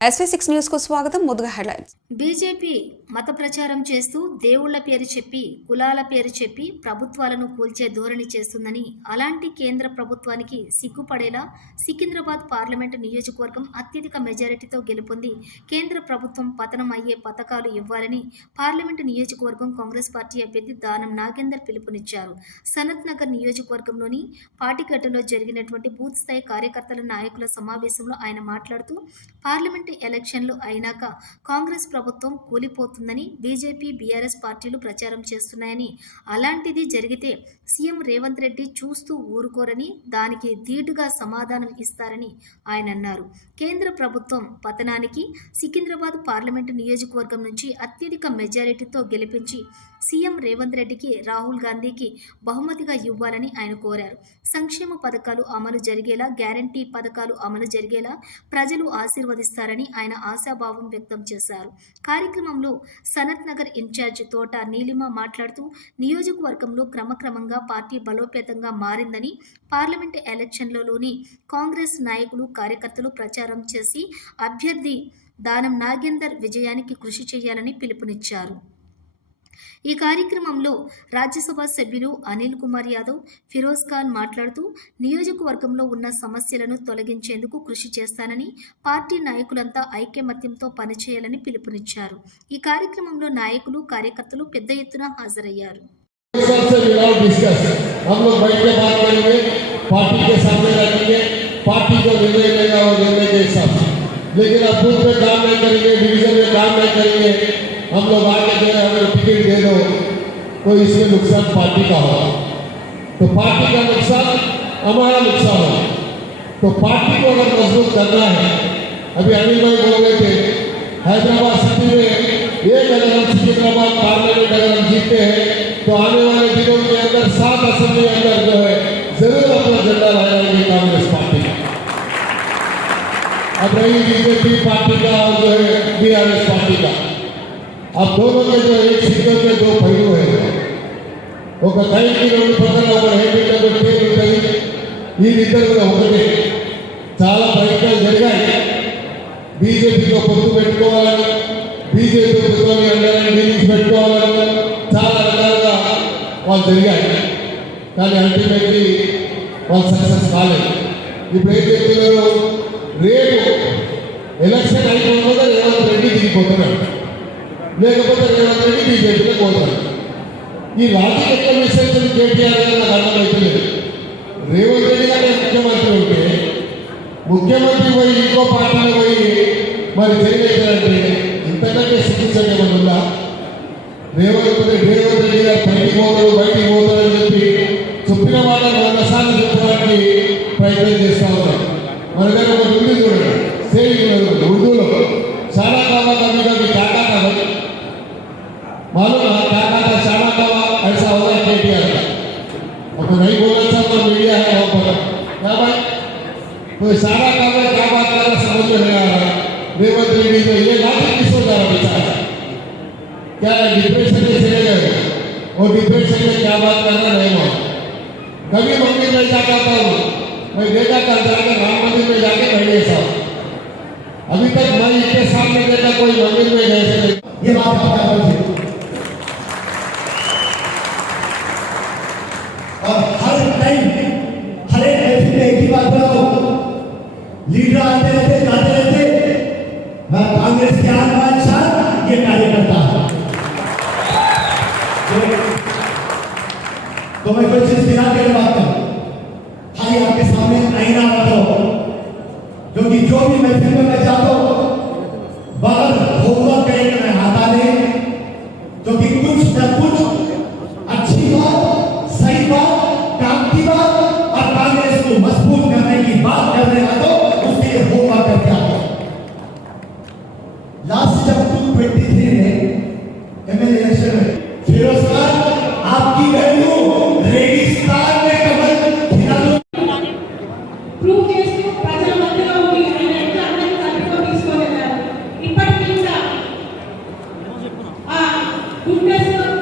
SV six న్యూస్కు స్వాగతం ముందుగా హెడ్లైన్స్ బీజేపీ మత ప్రచారం చేస్తూ దేవుళ్ళ పేరు చెప్పి కులాల పేరు చెప్పి ప్రభుత్వాలను కూల్చే ధోరణి చేస్తుందని అలాంటి కేంద్ర ప్రభుత్వానికి సిగ్గుపడేలా సికింద్రాబాద్ పార్లమెంటు నియోజకవర్గం అత్యధిక మెజారిటీతో గెలుపొంది కేంద్ర ప్రభుత్వం పతనం అయ్యే పథకాలు ఇవ్వాలని పార్లమెంటు నియోజకవర్గం కాంగ్రెస్ పార్టీ అభ్యర్థి దానం నాగేందర్ పిలుపునిచ్చారు. సనత్ నగర్ నియోజకవర్గంలోని పాటిగడ్డలో జరిగినటువంటి బూత్ స్థాయి కార్యకర్తల నాయకుల సమావేశంలో ఆయన మాట్లాడుతూ పార్లమెంటు ఎలక్షన్లు అయినాక కాంగ్రెస్ ప్రభుత్వం కూలిపోతుందని బీజేపీ బీఆర్ఎస్ పార్టీలు ప్రచారం చేస్తున్నాయని. అలాంటిది జరిగితే సీఎం రేవంత్ రెడ్డి చూస్తూ ఊరుకోరని దానికి ధీటుగా సమాధానం ఇస్తారని ఆయన అన్నారు. కేంద్ర ప్రభుత్వం పతనానికి సికింద్రాబాద్ పార్లమెంటు నియోజకవర్గం నుంచి అత్యధిక మెజారిటీతో గెలిపించి సీఎం రేవంత్ రెడ్డికి రాహుల్ గాంధీకి బహుమతిగా ఇవ్వాలని ఆయన కోరారు. సంక్షేమ పథకాలు అమలు జరిగేలా గ్యారంటీ పథకాలు అమలు జరిగేలా ప్రజలు ఆశీర్వదిస్తారని ఆయన ఆశాభావం వ్యక్తం చేశారు. కార్యక్రమంలో సనత్ నగర్ ఇన్ఛార్జ్ తోట నీలిమ మాట్లాడుతూ నియోజకవర్గంలో క్రమక్రమంగా పార్టీ బలోపేతంగా మారిందని పార్లమెంట్ ఎలక్షన్లలోని కాంగ్రెస్ నాయకులు కార్యకర్తలు ప్రచారం చేసి అభ్యర్థి దానం నాగేందర్ విజయానికి కృషి చేయాలని పిలుపునిచ్చారు. ఈ కార్యక్రమంలో రాజ్యసభ సభ్యులు అనిల్ కుమార్ యాదవ్ ఫిరోజ్ ఖాన్ మాట్లాడుతూ నియోజకవర్గంలో ఉన్న సమస్యలను తొలగించేందుకు కృషి చేస్తానని పార్టీ నాయకులంతా ఐక్యమత్యంతో పనిచేయాలని పిలుపునిచ్చారు ఈ కార్యక్రమంలో నాయకులు కార్యకర్తలు పెద్ద ఎత్తున హాజరయ్యారు सबसे विदाउट डिस्कस हम लोग बैठ के बात करेंगे पार्टी के सामने रखेंगे पार्टी को निर्णय लेगा और निर्णय के हिसाब से लेकिन अब बूथ में काम नहीं करेंगे डिवीजन में काम नहीं करेंगे हम लोग जो है हमें टिकट दे दो। तो इसमें नुकसान पार्टी का होगा तो पार्टी का नुकसान हमारा नुकसान होगा तो पार्टी को अगर मज़बूत करना है, अभी अनिल भाई बोल रहे थे, हैदराबाद सिटी में एक अगर हम सिकंदराबाद पार्लियामेंट अगर हम जीतते हैं तो आने वाले दिनों के अंदर सात असेंबली अंदर जो है ज़रूर अपना झंडा लगाएँगे कांग्रेस पार्टी अब रही बीजेपी पार्टी का और जो है बीआरएस पार्टी का। अब दोनों के जो एक सिक्के के दो पहलू है ఒక దైవిక రెండు పక్కన ఒక హైబ్రిడ్ పేరు ఉంటుంది వీళ్ళిద్దరు కూడా ఒకటే చాలా ప్రయత్నాలు జరిగాయి బీజేపీతో పొత్తు పెట్టుకోవాలని బీజేపీ పెట్టుకొని అందరినీ మీటింగ్స్ పెట్టుకోవాలని చాలా రకాలుగా వాళ్ళు జరిగాయి కానీ అల్టిమేట్లీ వాళ్ళు సక్సెస్ కాలేదు ఇప్పుడు ఏం చెప్తున్నారు రేపు ఎలక్షన్ అయిపోకుండా రేవంత్ రెడ్డి దిగిపోతున్నాడు లేకపోతే రేవంత్ రెడ్డి బీజేపీలో పోతాడు ఈ లాజిక్ ఎక్కడ మిస్ అవుతుంది కేటీఆర్ గారు? నాకు అర్థమవుతలేదు రేవంత్ రెడ్డి గారు ముఖ్యమంత్రి ఉంటే ముఖ్యమంత్రి పోయి ఇంకో పార్టీలో పోయి మరి చేయలేదంటే ఇంతకంటే శిక్షించడం ఉందా? రేవంత్ రెడ్డి రేవంత్ రెడ్డి గారు బయటికి పోతాడు బయటికి పోతాడు అని చెప్పి చెప్పిన వాళ్ళని వందసార్లు చెప్పడానికి ప్రయత్నం చేస్తూ ఉన్నారు. మన దగ్గర ఒక ఉంది చూడండి. సేవింగ్ ఉర్దూలో చాలా కావాలి అవి కాదు కాకా मालूम है क्या कहा था शामा का ऐसा होगा केटीआर का। और तो नहीं बोला था तो मीडिया है वहाँ पर। क्या भाई? कोई सारा काम है, क्या बात कर रहा समझ में नहीं आ रहा। रेवंत रेड्डी तो ये लाठी किसको जा रहा बेचारा? क्या डिप्रेशन में चले गए? और डिप्रेशन में क्या बात करना नहीं वहाँ कभी मंदिर में जाता था मैं देखा कल जाकर राम मंदिर में जाके बैठे साहब अभी तक मैं इनके सामने देखा, कोई मंदिर में गए थे। ये बात आप क्या बोलते और हर टाइम हर एक में एक ही बात बताओ लीडर आते रहते, जाते रहते। मैं कांग्रेस के आठ पाँच साल ये कार्यकर्ता। तो मैं कोई चीज़ बिना के बात करूँ। खाली आपके सामने आईना रखो क्योंकि जो भी मैं फ़िल्म में जाता हूँ बगल होगा कहीं Un beso